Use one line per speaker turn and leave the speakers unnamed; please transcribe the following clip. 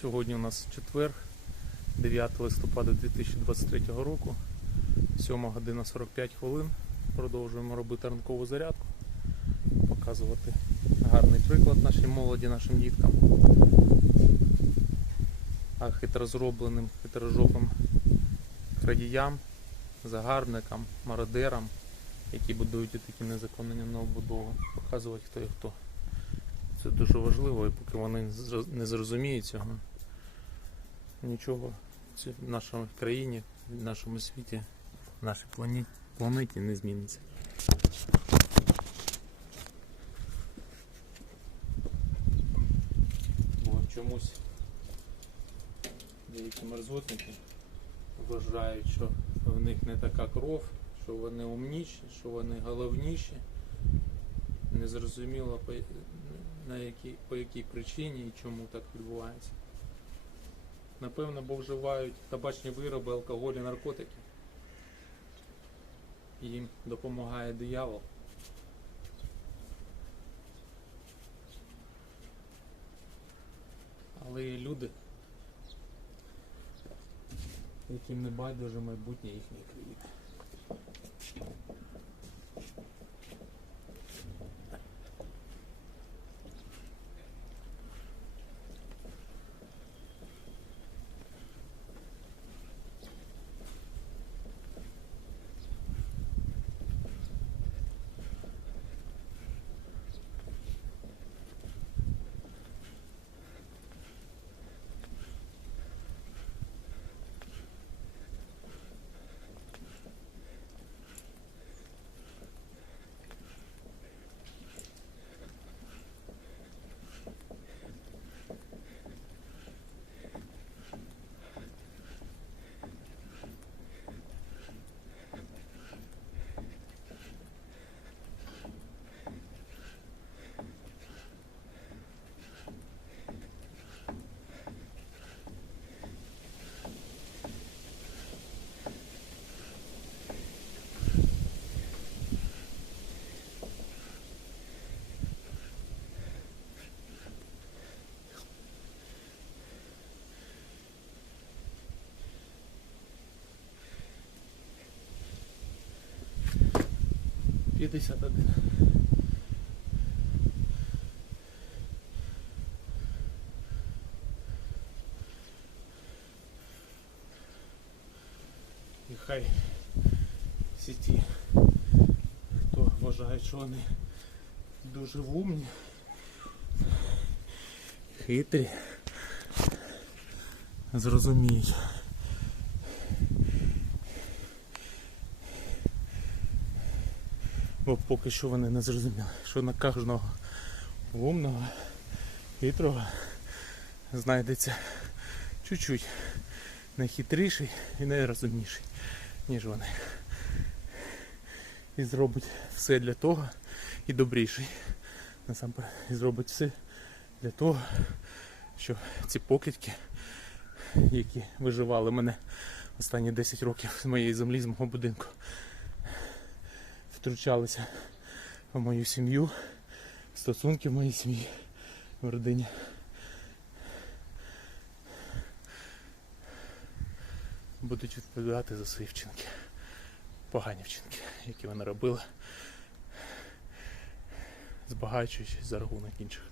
Сьогодні у нас четвер, 9 листопада 2023 року, 7 година 45 хвилин. Продовжуємо робити ранкову зарядку, показувати гарний приклад нашій молоді, нашим діткам. А хитрозробленим, хитрожопим крадіям, загарбникам, мародерам, які будують такі незаконні новобудови, показувати хто і хто. Це дуже важливо, і поки вони не зрозуміють цього, нічого в нашій країні, в нашому світі, в нашій плані- планеті не зміниться. Бо чомусь деякі мерзотники вважають, що в них не така кров, що вони умніші, що вони головніші. Незрозуміло на якій, по якій причині і чому так відбувається. Напевно, бо вживають табачні вироби, алкоголь і наркотики. Їм допомагає диявол. Але є люди, яким не байдуже майбутнє їхньої країни. П'ятдесят один. І хай всі ті, хто вважає, що вони дуже вумні, хитрі, зрозуміють. Бо поки що вони не зрозуміли, що на кожного умного, хитрого знайдеться чуть-чуть найхитріший і найрозумніший, ніж вони. І зробить все для того і добріший. Насамперед, і зробить все для того, щоб ці покидьки, які виживали мене останні 10 років з моєї землі, з мого будинку, втручалися в мою сім'ю, в стосунки в моїй сім'ї, в родині. Будуть відповідати за свої вчинки. Погані вчинки, які вони робили, збагачуючись за рахунок інших.